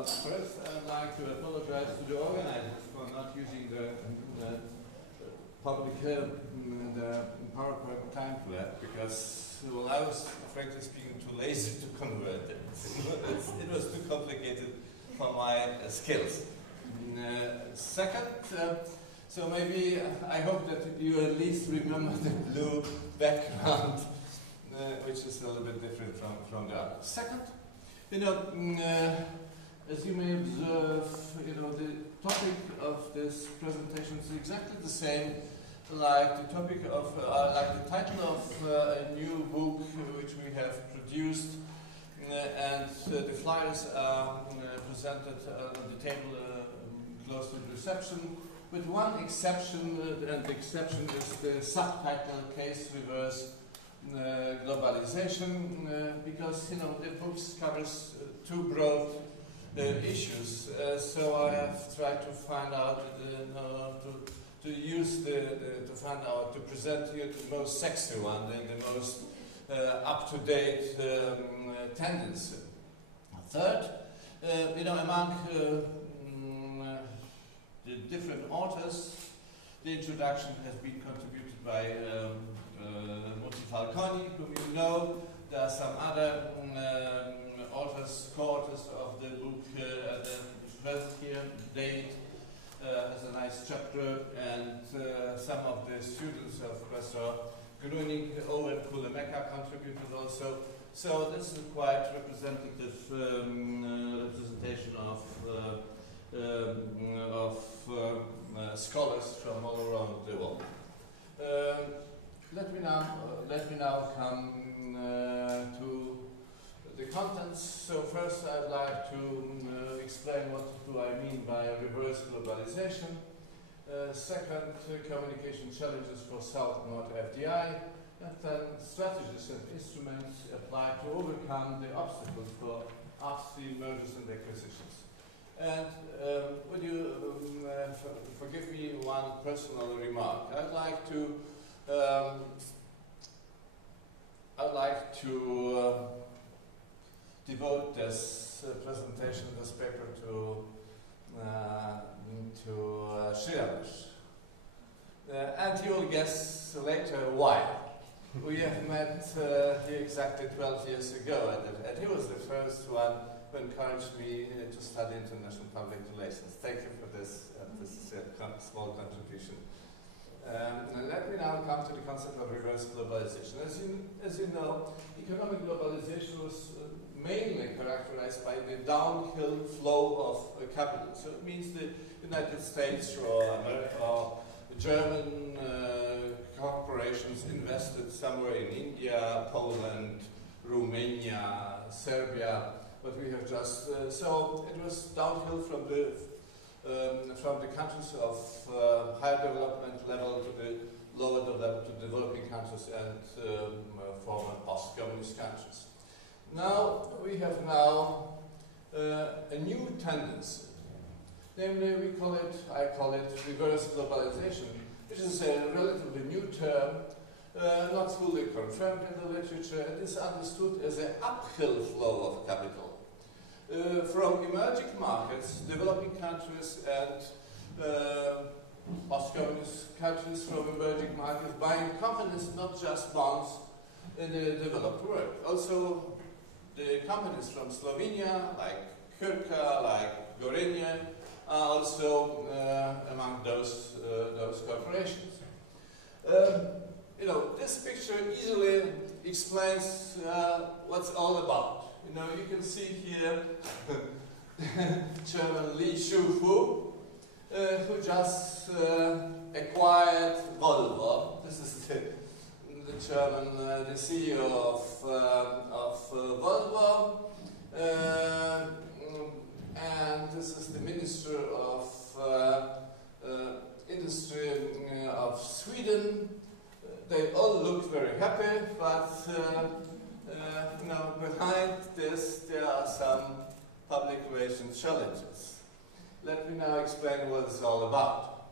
Well, first I'd like to apologize to the organizers for not using the public the PowerPoint time for that, because well, I was frankly speaking too lazy to convert it. It was too complicated for my skills. Second, so maybe I hope that you at least remember the blue background, which is a little bit different from the other. Second, as you may observe, the topic of this presentation is exactly the same like the topic of, like the title of a new book which we have produced, and the flyers are presented on the table close to the reception, with one exception, and the exception is the subtitle Case Reverse Globalization, because the book covers two broad issues, so I have tried to find out to present you the most sexy one and the most up-to-date tendency. Third, among the different authors, the introduction has been contributed by Mutti Falconi, whom you know. There are some other authors, co-authors of the book present here. David has a nice chapter, and some of the students of Professor Gruning, Owen Kulemeka contributed also. So this is a quite representative representation of scholars from all around the world. Let me now come to the contents. So first I'd like to explain what do I mean by reverse globalization. Second, communication challenges for South and North FDI. And then strategies and instruments applied to overcome the obstacles for upstream mergers and acquisitions. And would you forgive me one personal remark? I'd like to devote this presentation, this paper to Shyamash. And you'll guess later why. We have met here exactly 12 years ago, and he was the first one who encouraged me to study international public relations. Thank you for this small contribution. And let me now come to the concept of reverse globalization. As you know, economic globalization was mainly characterized by the downhill flow of capital. So it means the United States or America or German corporations invested somewhere in India, Poland, Romania, Serbia, but we have just so it was downhill from the countries of higher development level to the lower to developing countries and former post-communist countries. Now we have a new tendency. Namely, I call it reverse globalization, which is a relatively new term, not fully confirmed in the literature. It is understood as an uphill flow of capital from emerging markets, developing countries, and post-communist countries from emerging markets, buying companies, not just bonds, in the developed world. Also, the companies from Slovenia, like Krka, like Gorenje, are also among those corporations. This picture easily explains what's all about. You can see here Chairman Li Shufu, who just acquired Volvo. This is the chairman, the CEO of Volvo. And this is the Minister of Industry of Sweden. They all look very happy, but behind this there are some public relations challenges. Let me now explain what it's all about.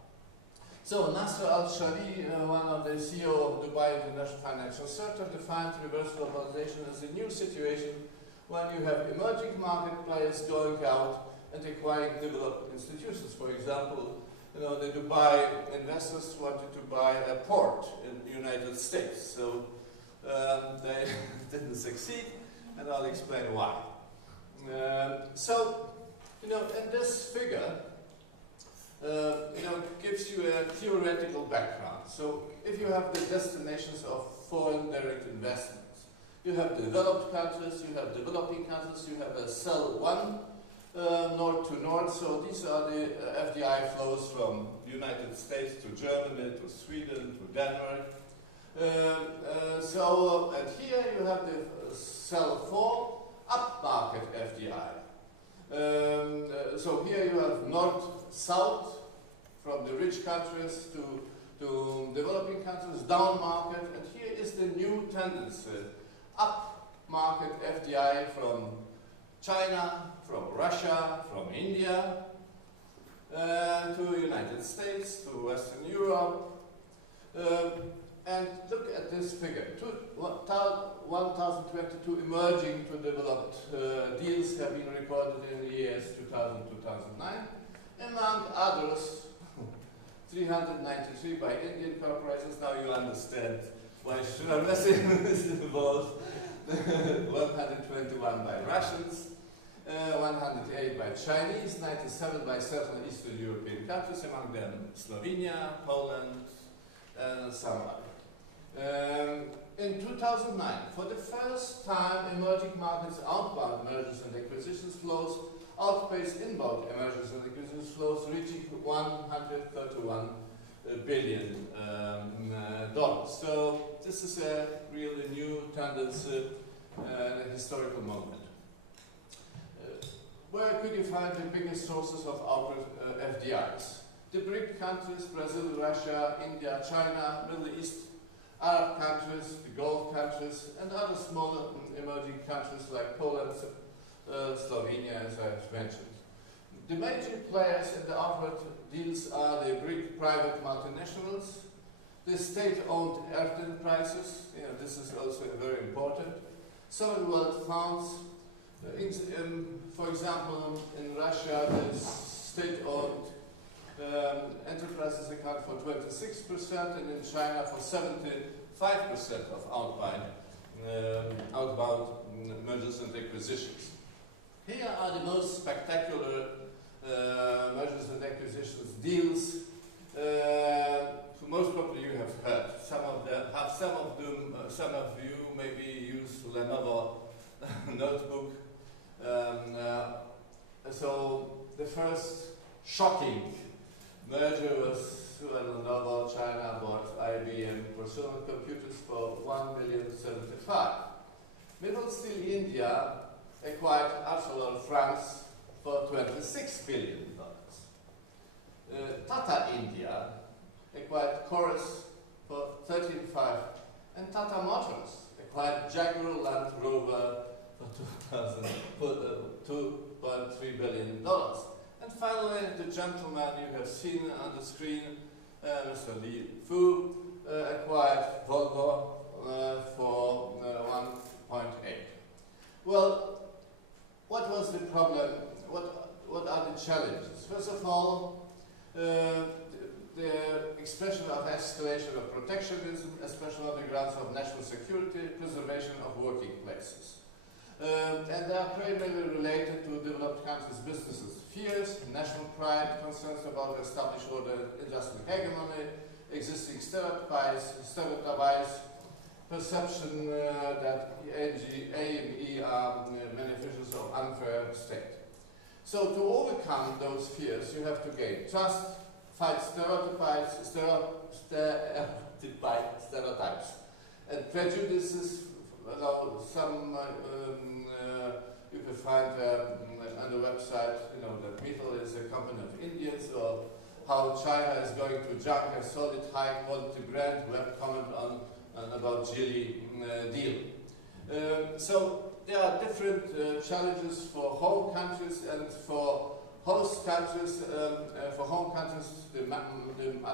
So Nasser Al-Shari, one of the CEO of Dubai International Financial Center, defined reverse globalization as a new situation when you have emerging market players going out and acquiring developed institutions. For example, the Dubai investors wanted to buy a port in the United States, so they didn't succeed, and I'll explain why. And this figure, gives you a theoretical background. So if you have the destinations of foreign direct investments, you have developed countries, you have developing countries, you have a cell 1, north to north. So these are the FDI flows from the United States to Germany, to Sweden, to Denmark. And here you have the cell 4, upmarket FDI. So here you have north-south, from the rich countries to developing countries, down market, and here is the new tendency, up market FDI from China, from Russia, from India, to the United States, to Western Europe. And look at this figure, 1,022 emerging to developed deals have been recorded in the years 2000-2009. Among others, 393 by Indian corporations. Now you understand why journalism is involved. 121 by Russians, 108 by Chinese, 97 by Central and Eastern European countries, among them Slovenia, Poland, and some others. In 2009, for the first time, emerging markets outbound mergers and acquisitions flows outpaced inbound mergers and acquisitions flows, reaching $131 billion. So this is a really new tendency, a historical moment. Where could you find the biggest sources of outward FDIs? The BRIC countries, Brazil, Russia, India, China, Middle East, Arab countries, the Gulf countries, and other smaller emerging countries like Poland, Slovenia, as I've mentioned. The major players in the outward deals are the BRIC private multinationals, the state-owned enterprises, this is also very important, sovereign wealth funds. For example, in Russia, the state-owned enterprises account for 26%, and in China for 75% of outbound mergers and acquisitions. Here are the most spectacular mergers and acquisitions deals. Most probably you have heard. Some of you maybe use Lenovo notebook. So the first shocking merger was when Lenovo China bought IBM personal computers for $1,075,000. Middle Steel India acquired Arcelor France for $26 billion. Tata India acquired Chorus for $13.5 billion, and Tata Motors acquired Jaguar Land Rover for $2.3 billion. And finally, the gentleman you have seen on the screen, Mr. Li Fu, acquired Volvo for 1.8. Well, what was the problem? What are the challenges? First of all, the expression of escalation of protectionism, especially on the grounds of national security, preservation of working places. And they are primarily related to developed countries' businesses. Fears, national pride, concerns about established order, industrial hegemony, existing stereotypes, perception that A and E are beneficiaries of unfair state. So to overcome those fears, you have to gain trust, fight stereotypes, and prejudices. Some you can find on the website, that Mittal is a company of Indians, or how China is going to junk a solid, high-quality brand. We have comment on about Geely deal. So there are different challenges for home countries and for host countries. For home countries, at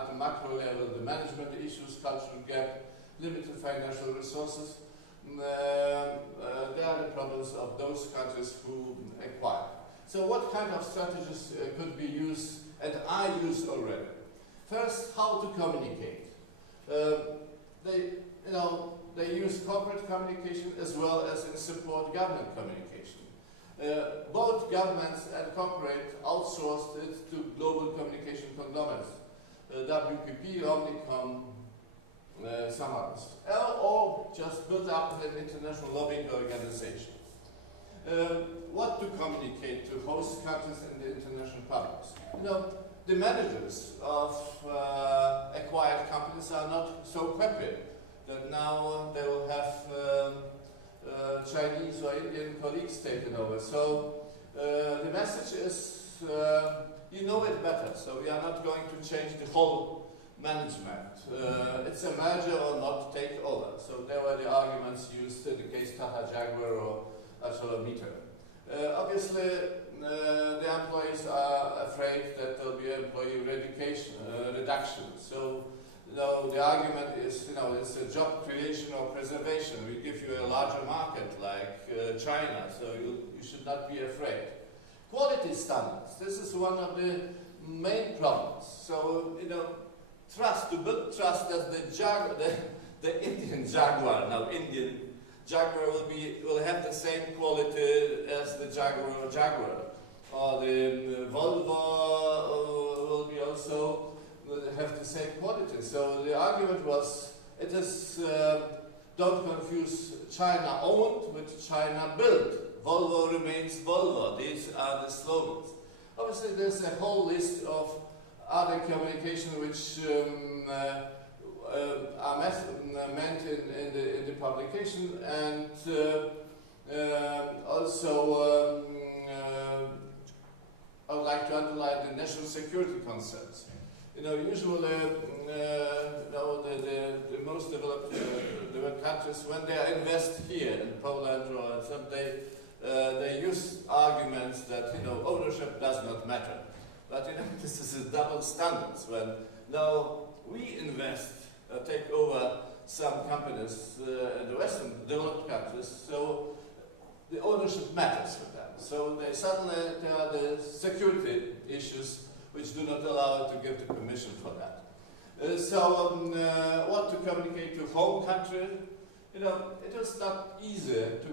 the macro level, the management issues, cultural gap, limited financial resources. There are the problems of those countries who acquire. So what kind of strategies could be used and are used already? First, how to communicate. They use corporate communication as well as in support government communication. Both governments and corporate outsourced it to global communication conglomerates, WPP, Omnicom, some others, or just built up an international lobbying organization. What to communicate to host countries and the international publics? The managers of acquired companies are not so prepared that now they will have Chinese or Indian colleagues taken over. So the message is, you know it better, so we are not going to change the whole management. It's a merger or not take over. So there were the arguments used in the case Tata Jaguar or ArcelorMittal. Obviously, the employees are afraid that there will be employee reduction. So, the argument is, it's a job creation or preservation. We give you a larger market like China, so you should not be afraid. Quality standards. This is one of the main problems. So, trust, to build trust that the Indian Jaguar, Indian Jaguar will have the same quality as the Jaguar. Or the Volvo will be also have the same quality. So the argument was, it is, don't confuse China owned with China built. Volvo remains Volvo. These are the slogans. Obviously there's a whole list of other communication which are meant in the publication, and also I would like to underline the national security concerns. Usually, the most developed countries, when they invest here in Poland or someday, they use arguments that ownership does not matter. But this is a double standards. When now we invest, take over some companies in the Western developed countries, so the ownership matters for them. So there are the security issues which do not allow to give the permission for that. What to communicate to home country? It was not easy to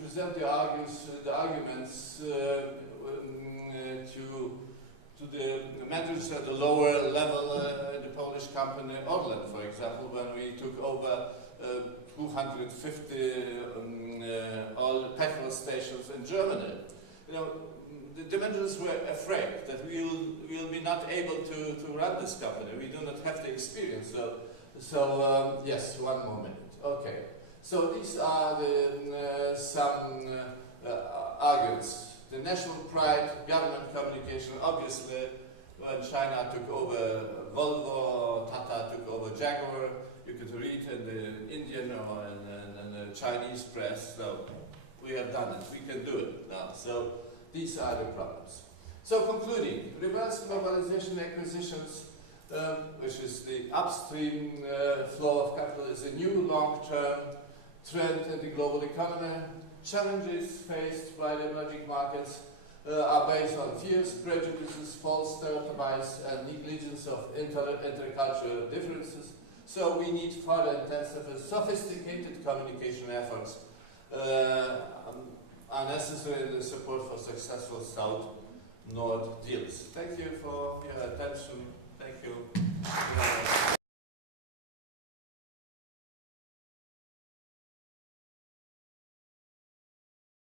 present the arguments to the managers at the lower level in the Polish company Orlen, for example, when we took over 250 oil petrol stations in Germany. The managers were afraid that we'll be not able to run this company. We do not have the experience. Yes, one more minute. Okay. So these are some arguments. The national pride, government communication. Obviously, when China took over Volvo, Tata took over Jaguar, you could read in the Indian or in the Chinese press. So we have done it. We can do it now. So these are the problems. So concluding, reverse globalization acquisitions, which is the upstream flow of capital, is a new long-term trend in the global economy. Challenges faced by the emerging markets are based on fears, prejudices, false stereotypes, and negligence of intercultural differences. So we need further intensive and sophisticated communication efforts are necessary in the support for successful South-North deals. Thank you for your attention. Thank you.